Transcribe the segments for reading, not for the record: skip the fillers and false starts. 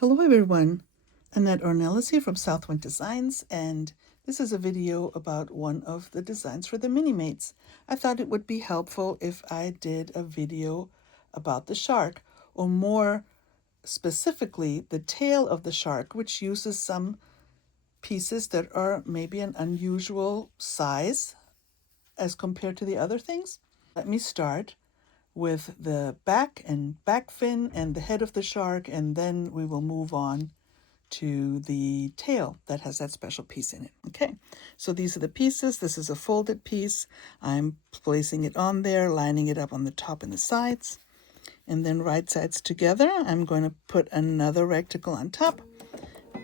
Hello everyone, Annette Ornelas here from Southwind Designs, and this is a video about one of the designs for the Mini-Mates. I thought it would be helpful if I did a video about the shark, or more specifically the tail of the shark, which uses some pieces that are maybe an unusual size as compared to the other things. Let me start with the back fin and the head of the shark, and then we will move on to the tail that has that special piece in it. Okay, so these are the pieces. This is a folded piece. I'm placing it on there, lining it up on the top and the sides, and then right sides together. I'm going to put another rectangle on top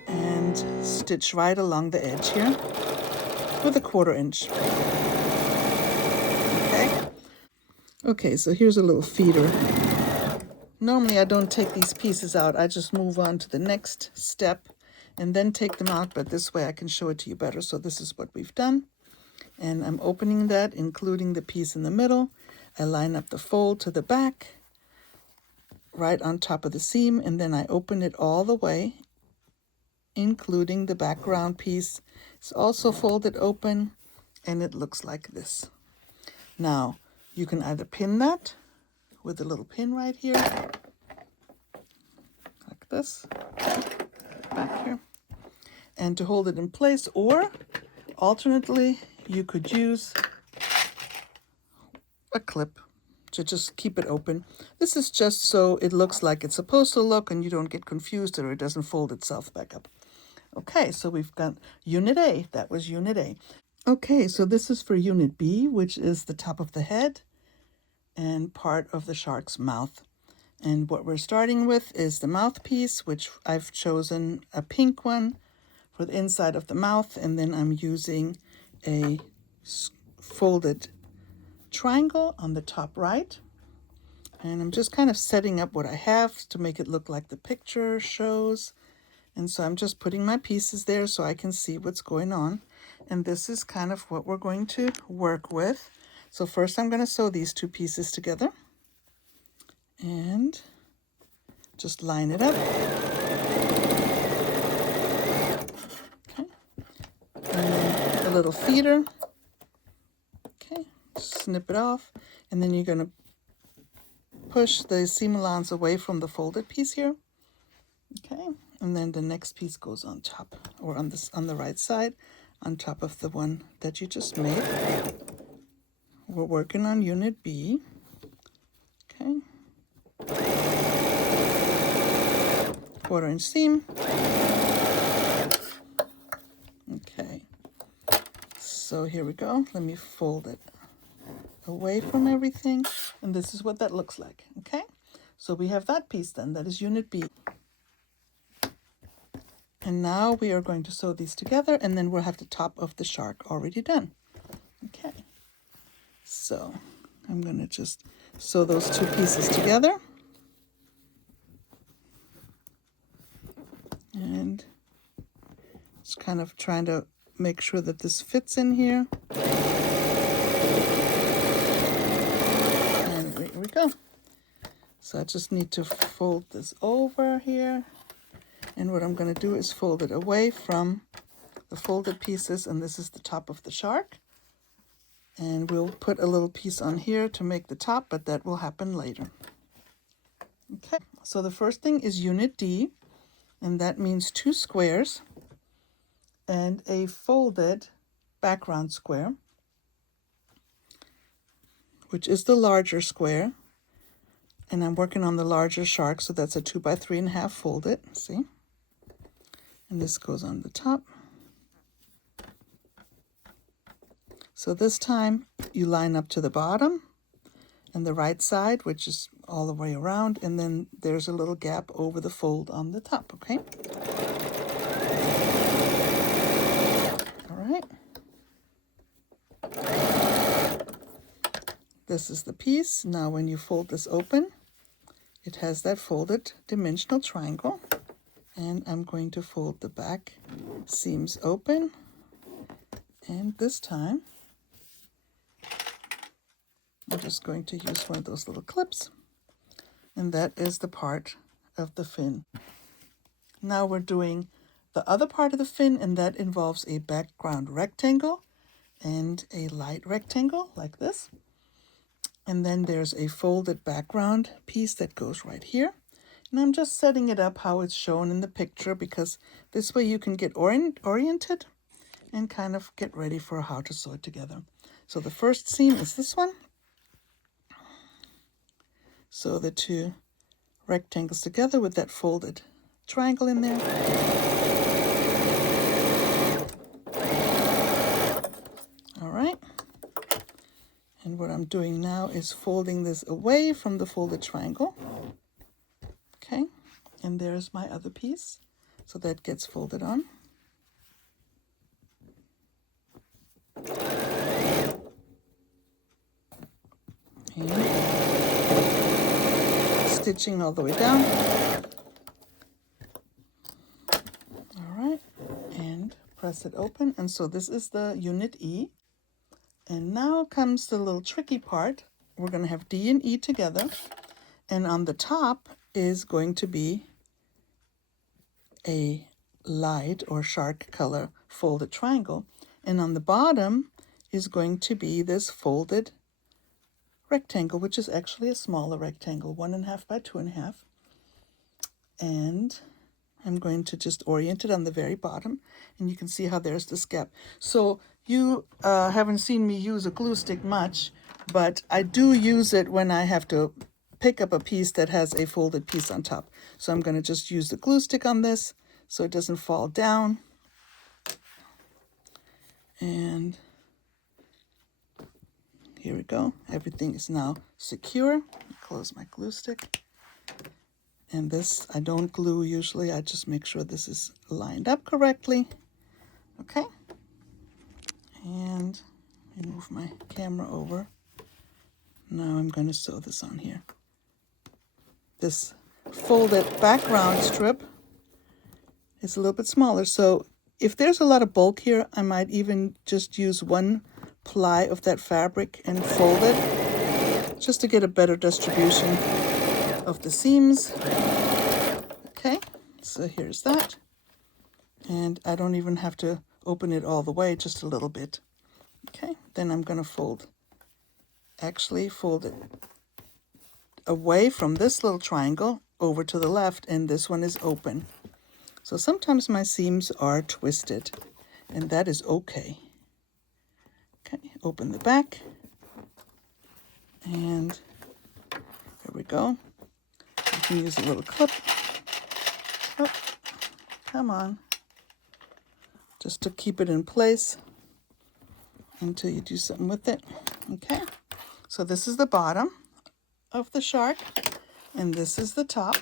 and stitch right along the edge here with a 1/4 inch. Okay, so here's a little feeder. Normally I don't take these pieces out. I just move on to the next step and then take them out, but this way I can show it to you better. So this is what we've done. And I'm opening that, including the piece in the middle. I line up the fold to the back, right on top of the seam, and then I open it all the way, including the background piece. It's also folded open, and it looks like this. Now, you can either pin that with a little pin right here, like this, back here, and to hold it in place, or alternately, you could use a clip to just keep it open. This is just so it looks like it's supposed to look and you don't get confused or it doesn't fold itself back up. Okay, so we've got Unit A. That was Unit A. Okay, so this is for Unit B, which is the top of the head and part of the shark's mouth. And what we're starting with is the mouthpiece, which I've chosen a pink one for the inside of the mouth, and then I'm using a folded triangle on the top right. And I'm just kind of setting up what I have to make it look like the picture shows. And so I'm just putting my pieces there so I can see what's going on. And this is kind of what we're going to work with. So first I'm going to sew these two pieces together and just line it up. Okay. And then a little feeder. Okay, snip it off. And then you're going to push the seam allowance away from the folded piece here. Okay, and then the next piece goes on top, or on the right side, on top of the one that you just made. We're working on Unit B. Okay, 1/4 inch seam. Okay, so here we go. Let me fold it away from everything, and this is what that looks like. Okay, so we have that piece then. That is Unit B. And now we are going to sew these together, and then we'll have the top of the shark already done. Okay, so I'm going to just sew those two pieces together. And just kind of trying to make sure that this fits in here. And there we go. So I just need to fold this over here. And what I'm going to do is fold it away from the folded pieces, and this is the top of the shark. And we'll put a little piece on here to make the top, but that will happen later. Okay, so the first thing is Unit D, and that means 2 squares and a folded background square, which is the larger square. And I'm working on the larger shark, so that's a 2 by 3.5 folded, see? And this goes on the top. So this time you line up to the bottom and the right side, which is all the way around, and then there's a little gap over the fold on the top, okay? All right. This is the piece. Now when you fold this open, it has that folded dimensional triangle. And I'm going to fold the back seams open. And this time, I'm just going to use one of those little clips. And that is the part of the fin. Now we're doing the other part of the fin, and that involves a background rectangle and a light rectangle like this. And then there's a folded background piece that goes right here. And I'm just setting it up how it's shown in the picture, because this way you can get oriented and kind of get ready for how to sew it together. So the first seam is this one. Sew the two rectangles together with that folded triangle in there. All right. And what I'm doing now is folding this away from the folded triangle. Okay. And there's my other piece. So that gets folded on. And stitching all the way down. All right. And press it open. And so this is the unit E. And now comes the little tricky part. We're going to have D and E together. And on the top is going to be a light or shark color folded triangle. And on the bottom is going to be this folded rectangle, which is actually a smaller rectangle, 1.5 by 2.5. And I'm going to just orient it on the very bottom, and you can see how there's this gap. So you haven't seen me use a glue stick much, but I do use it when I have to pick up a piece that has a folded piece on top. So I'm going to just use the glue stick on this so it doesn't fall down. And here we go. Everything is now secure. Close my glue stick. And this, I don't glue usually. I just make sure this is lined up correctly. Okay. And move my camera over. Now I'm going to sew this on here. This folded background strip is a little bit smaller. So if there's a lot of bulk here, I might even just use one ply of that fabric and fold it just to get a better distribution of the seams. Okay, so here's that. And I don't even have to open it all the way, just a little bit. Okay, then I'm going to fold it away from this little triangle over to the left, and this one is open. So sometimes my seams are twisted, and that is okay. Okay, open the back, and there we go. You can use a little clip. Oh, come on. Just to keep it in place until you do something with it. Okay, so this is the bottom of the shark, and this is the top.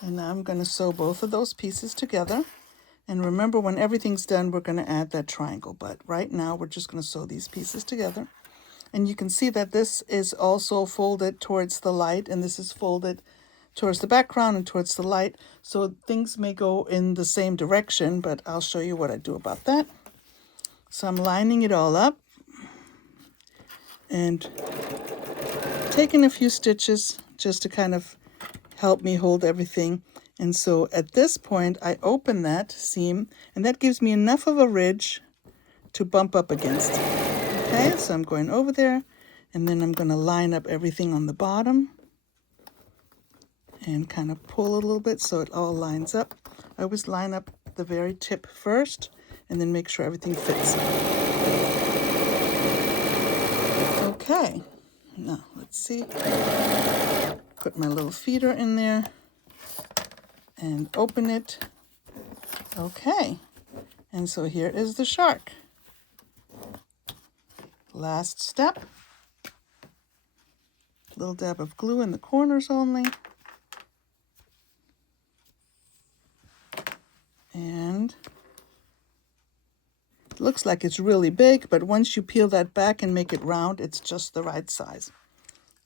And now I'm going to sew both of those pieces together. And remember, when everything's done, we're going to add that triangle. But right now, we're just going to sew these pieces together. And you can see that this is also folded towards the light, and this is folded towards the background and towards the light. So things may go in the same direction, but I'll show you what I do about that. So I'm lining it all up and taking a few stitches just to kind of help me hold everything. And so at this point, I open that seam, and that gives me enough of a ridge to bump up against. Okay, so I'm going over there, and then I'm going to line up everything on the bottom and kind of pull a little bit so it all lines up. I always line up the very tip first and then make sure everything fits. Okay, now let's see. Put my little feeder in there and open it. Okay, and so here is the shark. Last step. Little dab of glue in the corners only. And it looks like it's really big, but once you peel that back and make it round, it's just the right size.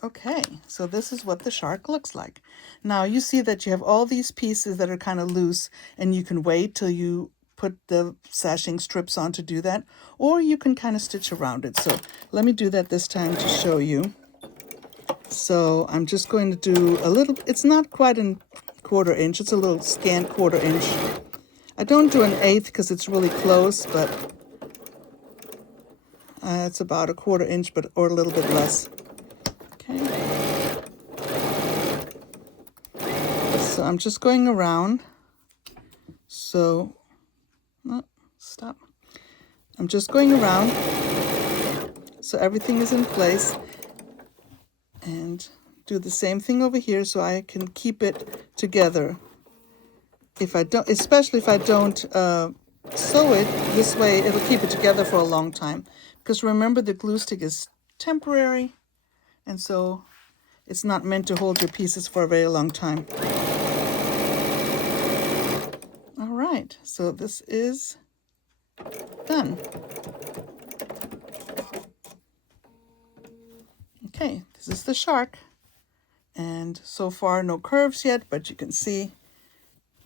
Okay, so this is what the shark looks like. Now you see that you have all these pieces that are kind of loose, and you can wait till you put the sashing strips on to do that, or you can kind of stitch around it. So let me do that this time to show you. So I'm just going to do a little, it's not quite 1/4 inch. It's a little scant 1/4 inch. I don't do an 1/8 because it's really close, but it's about a 1/4 inch, or a little bit less. Okay. So I'm just going around. So, no, stop. I'm just going around so everything is in place, and do the same thing over here so I can keep it together. If I don't, especially if I don't sew it this way, it'll keep it together for a long time. Because remember, the glue stick is temporary, and so it's not meant to hold your pieces for a very long time. All right, so this is done. Okay, this is the shark. And so far, no curves yet, but you can see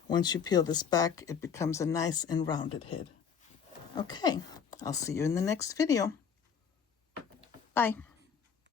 once you peel this back, it becomes a nice and rounded head. Okay, I'll see you in the next video. Bye.